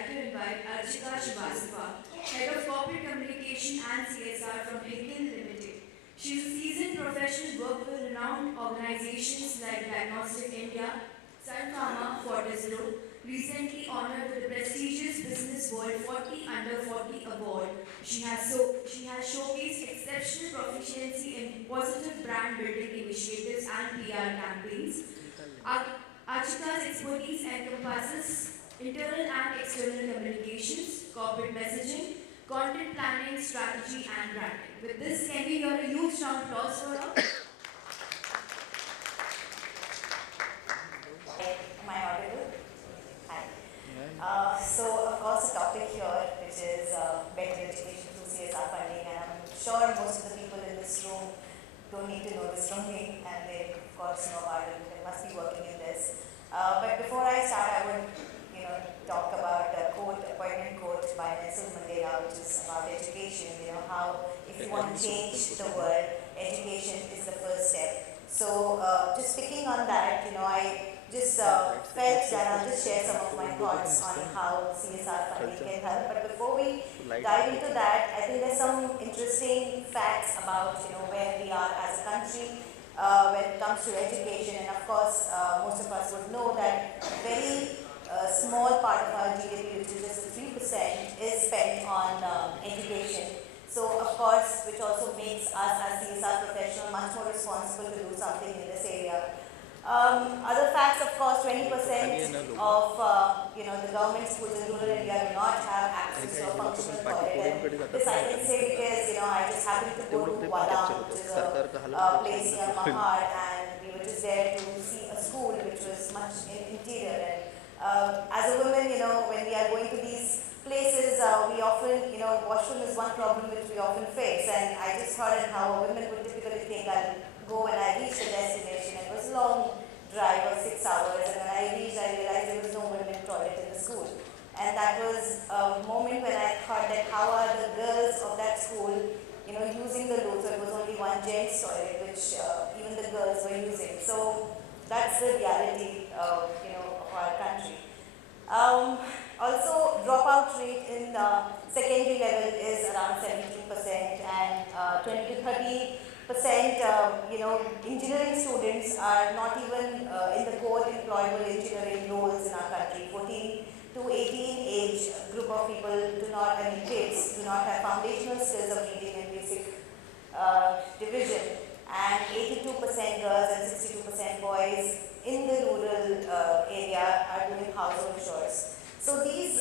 like to invite Archika Srivastava, Head of Corporate Communication and CSR from 𝗘𝗱𝗂𝘃 Limited. She is a seasoned professional, worked with renowned organizations like Diagnostic India, 𝗕𝗱𝗂𝘃𝗃𝗏, recently honored with the prestigious Business World 40 Under 40 Award. She has showcased exceptional proficiency in positive brand building initiatives and PR campaigns. Archika's expertise encompasses internal and external communications, corporate messaging, content planning, strategy, and branding. With this, can we hear a huge round of applause for her? Am I audible? Hi. So, of course, the topic here, which is better education through CSR funding, and I'm sure most of the people in this room don't need to know this from me, and they, of course, know about it. They must be working in this. But before I start, I would, talk about a quote, a poignant quote by Nelson Mandela, which is about education. How if you want to change the world, education is the first step. So, just picking on that, I just felt that I'll just share some of my thoughts on how CSR funding can help. But before we dive into that, I think there's some interesting facts about where we are as a country when it comes to education. And of course, most of us would know that a very small part of our GDP, which is just 3%, is spent on education. So, of course, which also makes us as CSR professionals much more responsible to do something in this area. Other facts, of course, 20% of the government schools in rural India do not have access to a functional toilet. And this I can say because I just happened to go to 𝗕𝗂𝗃, which is a place near Mahad, and we were just there to see a school which was much interior. And as a woman, when we are going to these places, we often, washroom is one problem which we often face, and I just heard how a woman would typically think, I'll go when I reach the destination. It was a long drive of 6 hours, and when I reached, I realized there was no women's toilet in the school. And that was a moment when I thought that how are the girls of that school, using the loo. So it was only one gents toilet, which even the girls were using. So that's the reality, of our country. Also, dropout rate in the secondary level is around 17%, and 20 to 30%, engineering students are not even in the core employable engineering roles in our country. 14 to 18 age group of people kids do not have foundational skills of reading and basic division, and 82% girls and 62% boys in the rural area are doing household chores. So these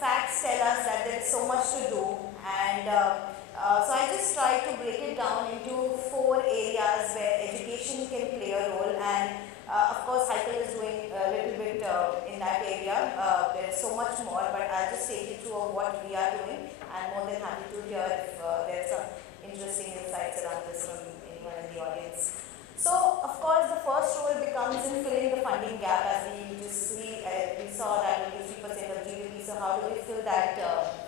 facts tell us that there is so much to do, and so I just try to break it down into 4 areas where education can play a role, and of course ISKCON is doing a little bit in that area. There is so much more, but I'll just take you through what we are doing, and more than happy to hear if there are some interesting insights around this from anyone in the audience. So, of course, the first role becomes in filling the funding gap, as we saw that only 3% of GDP. So, how do we fill that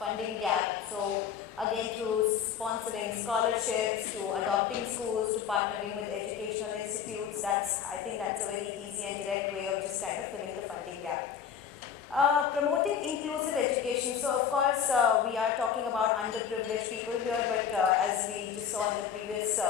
funding gap? So, again, through sponsoring scholarships, to adopting schools, to partnering with educational institutes. I think that's a very easy and direct way of just kind of filling the funding gap. Promoting inclusive education. So, of course, we are talking about underprivileged people here, but as we just saw in the previous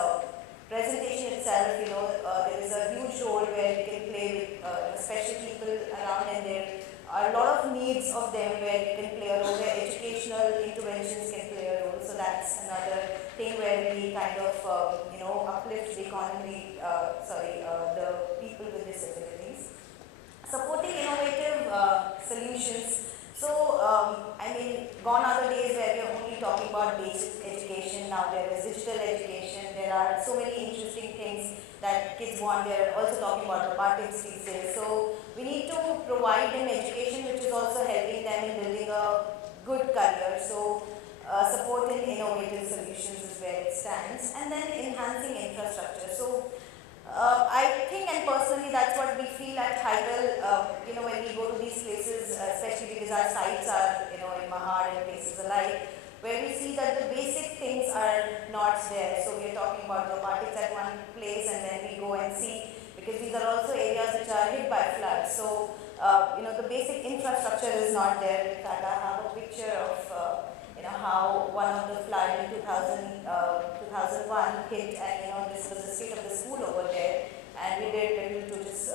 presentation itself, there is a huge role where we can play with special people around, and there are a lot of needs of them where we can play a role, where educational interventions can play a role. So that's another thing where we kind of, uplift the economy, the people with disabilities. Supporting innovative solutions. So, gone are the days where we are only talking about basic education. Now there is digital education. There are so many interesting things that kids want. They are also talking about robotics these days. So, we need to provide them education which is also helping them in building a good career. So, supporting innovative solutions is where it stands. And then enhancing infrastructure. So, I think, and personally, that's what we feel at ISKCON, when we go to these places, especially because our sites are, in Mahad and places alike, where we see that the basic things are not there. So we are talking about robotics at one place, and then we go and see, because these are also areas which are hit by floods. So the basic infrastructure is not there. In fact, I have a picture of how one of the flood in 2001 hit, and this was the state of the school over there, and we did little to just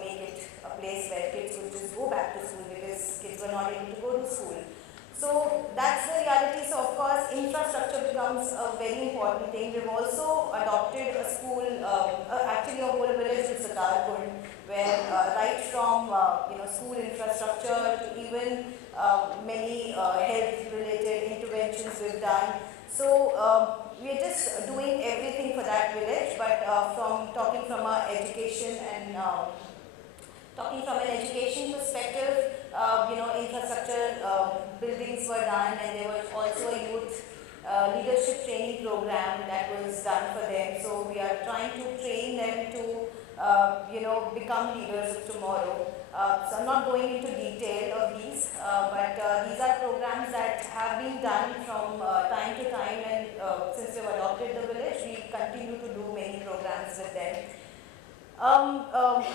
make it a place where kids would just go back to school because kids were not able to go to school. So that's the reality. So of course, infrastructure becomes a very important thing. We've also adopted a school, actually a whole village in 𝗘𝗱𝗂𝗃𝗃, where right from school infrastructure to even many health-related interventions we've done. So we're just doing everything for that village, but talking from an education perspective, infrastructure buildings were done, and there was also a youth leadership training program that was done for them. So we are trying to train them to become leaders of tomorrow. So I'm not going into detail of these, but these are programs that have been done from time to time, and since we've adopted the village, we continue to do many programs with them.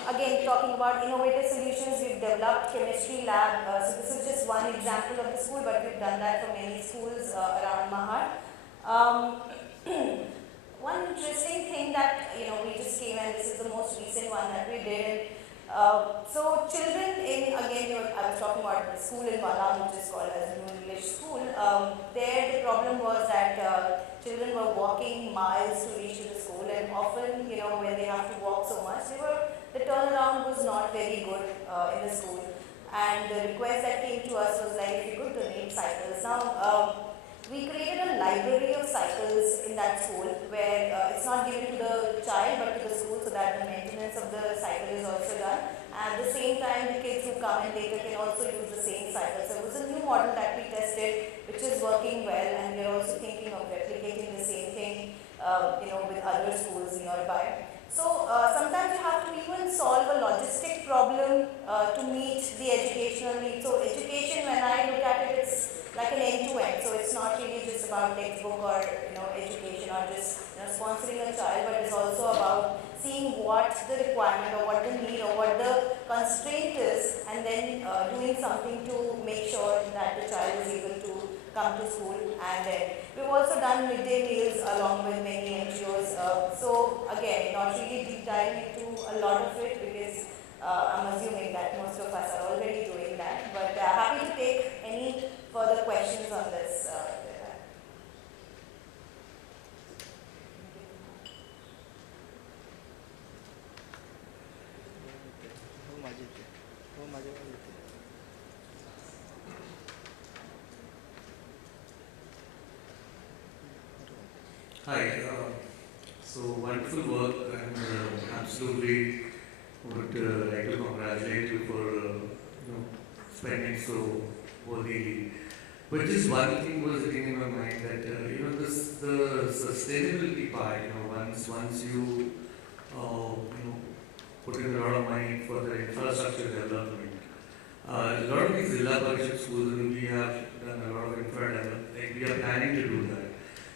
Again, talking about innovative solutions, we've developed chemistry lab. So this is just one example of the school, but we've done that for many schools around Mahad. One interesting thing that we just came, and this is the most recent one that we did. So children I was talking about the school in Bala, which is called as New English School. There the problem was that children were walking miles to reach to the school, and often when they have to walk so much, the turnaround was not very good in the school. And the request that came to us was like, if you could donate cycles. Now we created a library of cycles in that school, where it's not given to the child but to the school, so that the maintenance of the cycle is also done. At the same time, the kids who come in later can also use the same cycle. So it was a new model that we tested, which is working well, and we're also thinking of replicating the same thing with other schools nearby. So sometimes you have to even solve a logistic problem to meet the educational needs. So education, when I look at it, it's like an end-to-end. So it's not really just about textbook or education or just sponsoring a child, but it's also about seeing what the requirement or what the need or what the constraint is, and then doing something to make sure that the child is able to come to school. And then we've also done midday meals along with many NGOs. So again, not really deep diving into a lot of it, because I'm assuming that most of us are already doing that. But happy to take any further questions on this. Hi, so wonderful work, and absolutely would like to congratulate you for spending so worthily. But just one thing was sitting in my mind, that the sustainability part. Once you put in a lot of money for the infrastructure development. A lot of these 𝗘𝗱𝗂𝗃𝗃 schools, we have done a lot of infra development. Like, we are planning to do that.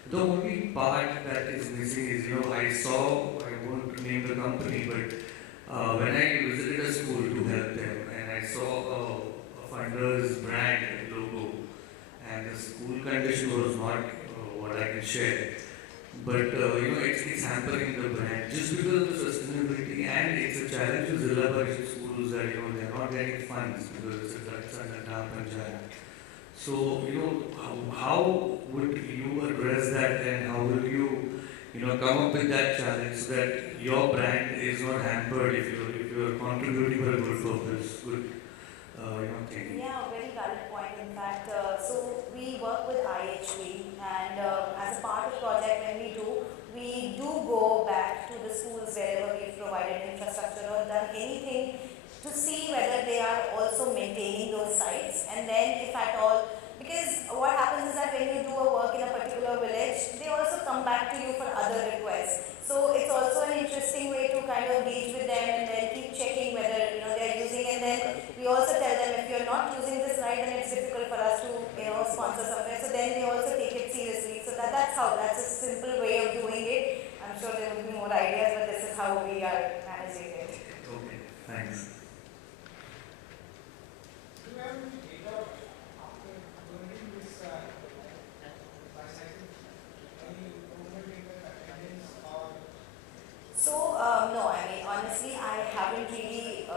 The only part that is missing is, I won't name the company, but when I visited a school to help them, and I saw a funder's brand logo, and the school condition was not what I can share. But it's hampering the brand just because of the sustainability, and it's a challenge to 𝗘𝗱𝗂𝗃𝗃 schools that they're not getting funds because it's a gram panchayat. So how would you address that, and how will you come up with that challenge so that your brand is not hampered if you're contributing for a good purpose, good thing? Yeah, very valid point. In fact, so we work with IHV, and as a part of project, when we do go back to the schools wherever we've provided infrastructure or done anything to see whether they are also maintaining those sites, and then if at all, because what happens is that when you do a work in a particular village, they also come back to you for other requests. So it's also an interesting way to kind of gauge with them, and then keep checking whether they're using, and then we also tell them, if you're not using this right, then it's difficult for us to sponsor somewhere. So then they also take it seriously. So that's a simple way of doing it. I'm sure there will be more ideas, but this is how we are managing it. Okay, thanks. have any data after learning this bicycle? Any improvement in the attendance or? So, no, I mean, honestly, I haven't really,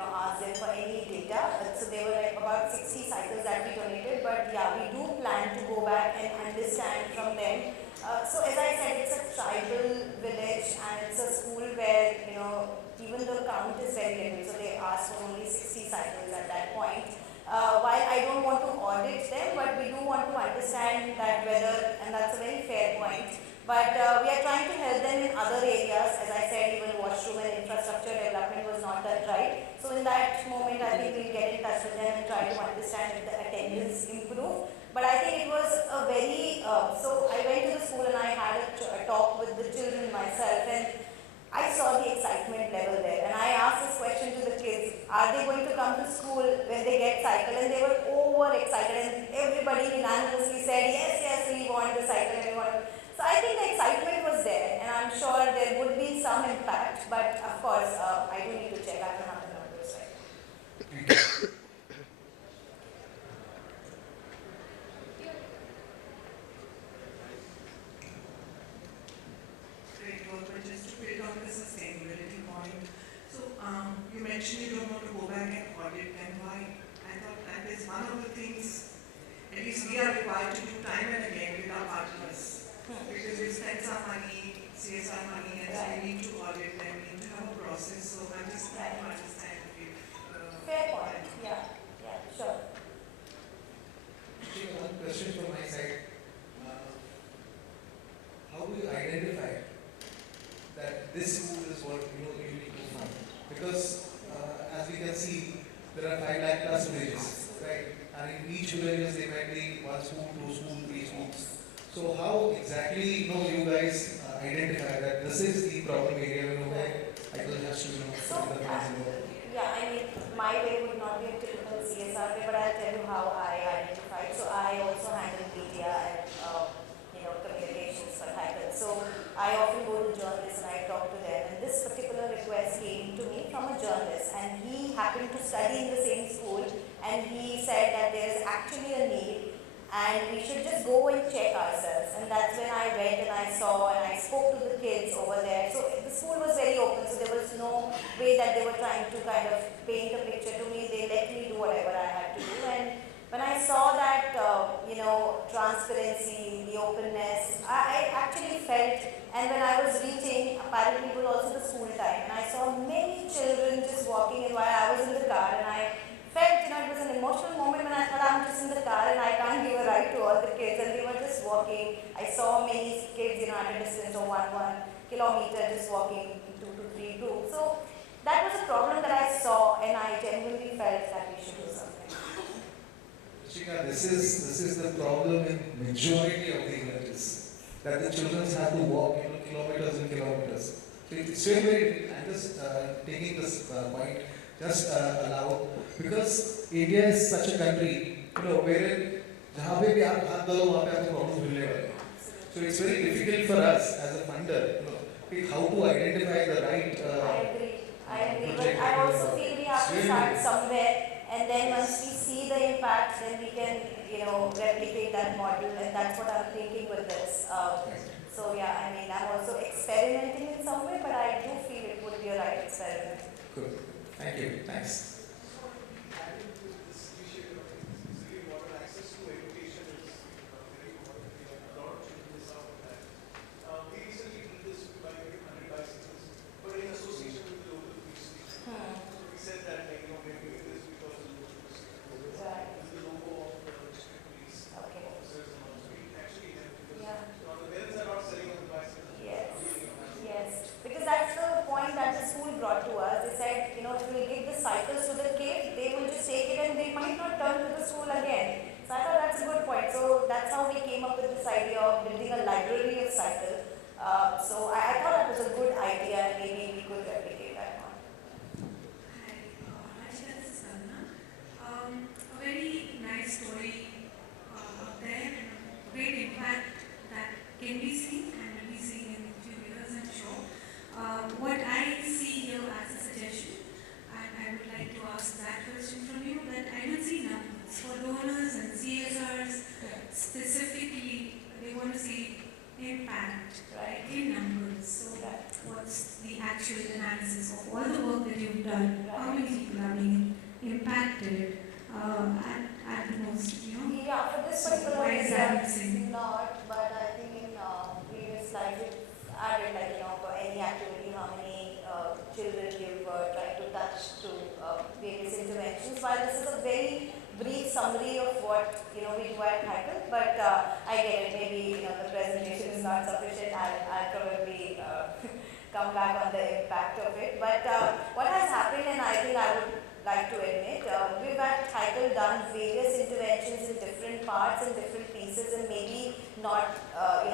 asked them for any data. So there were like about 60 cycles that we donated, but yeah, we do plan to go back and understand from them. So as I said, it's a tribal village and it's a school where, even the count is very little, so they asked for only 60 cycles at that point. While I don't want to audit them, but we do want to understand that whether, and that's a very fair point, but we are trying to help them in other areas. As I said, even washroom and infrastructure development was not done right. So in that moment, I think we'll get in touch with them and try to understand if the attendance improve. But I think it was a very, so I went to the school and I had a talk with the children myself, and I saw the excitement level there. And I asked this question to the kids, are they going to come to school when they get cycle? And they were overexcited, and everybody unanimously said, yes, yes, we want the cycle and we want. So I think the excitement was there, and I'm sure there would be some impact, but of course, I do need to check. I don't have the numbers right. Great work, but just to build on the sustainability point. So you mentioned you don't want to go back and audit, and why? I thought that is one of the things, at least we are required to do time and again with our partners. Because we spend some money, CSR money, and so we need to audit them, we need to have a process. So I'm just trying to understand if Fair point. Yeah, sure. Actually, one question from my side. How do you identify that this school is what you need to fund? Because as we can see, there are 5 lakh plus villages, right? And in each village there might be 1 school, 2 schools, 3 schools. So how exactly you guys identify that this is the problem area where ISKCON has to So, put the funds involved? yeah, I mean, my way would not be a typical CSR way, but I'll tell you how I identify. So I also handle media and communications for ISKCON. So I often go to journalists and I talk to them. And this particular request came to me from a journalist, and he happened to study in the same school, and he said that there is actually a need, and we should just go and check ourselves. And that's when I went and I saw and I spoke to the kids over there. So the school was very open, so there was no way that they were trying to kind of paint a picture to me. They let me do whatever I had to do. And when I saw that, transparency, the openness, I actually felt, and when I was reaching, apparently it was also the school time, and I saw many children just walking in while I was in the car, and I felt, it was an emotional moment when I thought I'm just in the car and I can't give a ride to all the kids, and they were just walking. I saw many kids, at a distance of 1 kilometer just walking in 2 to 3 groups. So that was a problem that I saw, and I genuinely felt that we should do something. Archika, this is the problem in majority of the villages, that the children have to walk kilometers and kilometers. So it's very, I'm just taking this point, just allow, because India is such a country, wherein जहाँ पे भी आप हाथ डालो वहाँ पे आपको problems मिलने वाले हैं. So it's very difficult for us as a funder, how to identify the right. I agree. But I also feel we have to start somewhere, and then once we see the impact, then we can, replicate that model, and that's what I'm thinking with this. So yeah, I mean, I'm also experimenting in some way, but I do feel it would be a right experiment. Good. Thank you. Thanks. So I thought that was a good idea, and maybe we could replicate that one. Hi, Archika Srivastava. A very nice story there, and a great impact that can be seen and will be seen in a few years, I'm sure. What I see here as a suggestion, and I would like to ask that question from you, that I don't see the actual analysis of all the work that you've done, how many people are being impacted at the most, you know? Yeah, for this particular Why one, is that missing? not, but I think in previous slides it's added, like, for any activity, how many children you've tried to touch through various interventions. While this is a very brief summary of what we do at 𝗕𝗂𝘂, but I get it. Maybe the presentation is not sufficient. I'll probably come back on the impact of it. But what has happened, and I think I would like to admit, we've at 𝗕𝗂𝘂 done various interventions in different parts and different pieces, and maybe not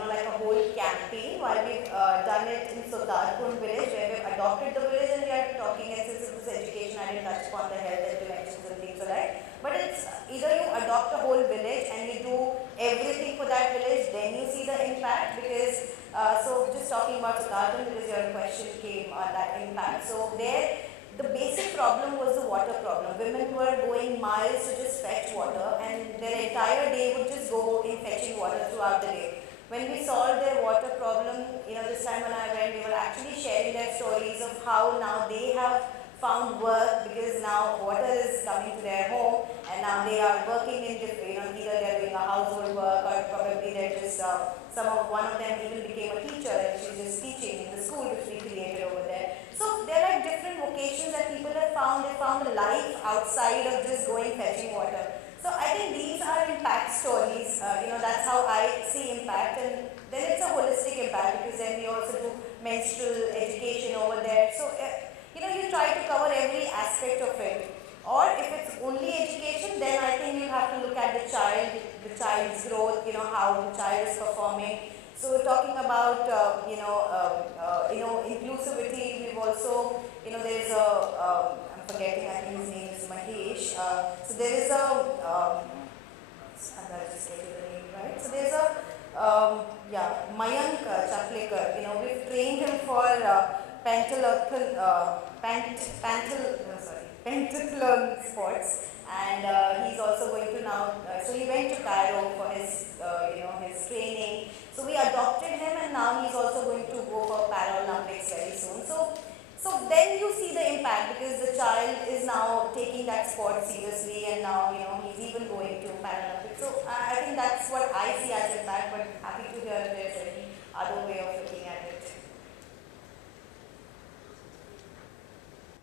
like a whole campaign. While we've done it in 𝗧𝗵𝗿𝘁𝗄𝗃 village, where we've adopted the village and we are talking, and since it was education, I didn't touch upon the health interventions and things like that. But it's either you adopt a whole village and you do everything for that village, then you see the impact. Because so just talking about 𝗧𝗵𝗿𝘁𝗃, because your question came on that impact. So there, the basic problem was the water problem. Women were going miles to just fetch water, and their entire day would just go in fetching water throughout the day. When we solved their water problem, this time when I went, they were actually sharing their stories of how now they have found work, because now water is coming to their home, and now they are working in different, either they're doing a household work, or probably they're just, one of them even became a teacher, and she's just teaching in the school which we created over there. So there are different vocations that people have found. They found a life outside of just going fetching water. So I think these are impact stories. That's how I see impact, and then it's a holistic impact, because then we also do menstrual education over there. So you try to cover every aspect of it. Or if it's only education, then I think you have to look at the child's growth, how the child is performing. So we're talking about, inclusivity. We've also, there's a, I'm forgetting, I think his name is Mahesh. So there is a, I'll just get the name right. So there's a, 𝗕𝗱𝗂𝗃𝗃. We've trained him for pentathlon sports, and he's also going to now, so he went to Cairo for his, his training. So we adopted him, and now he's also going to go for Paralympics very soon. So then you see the impact, because the child is now taking that sport seriously, and now he's even going to Paralympics. So I think that's what I see as impact, but happy to hear if there's any other way of looking at it.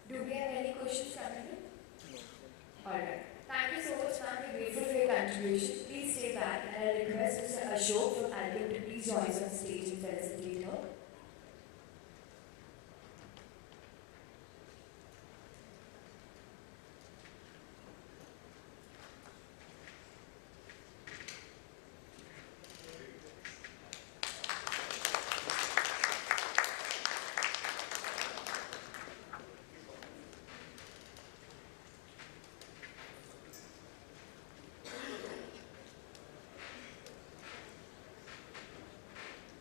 Do we have any questions coming in? Alright. Thank you so much, ma'am. We're grateful for your contribution. Please stay back, and I request Mr. Ashok from Albert to please join us on stage and felicitate her.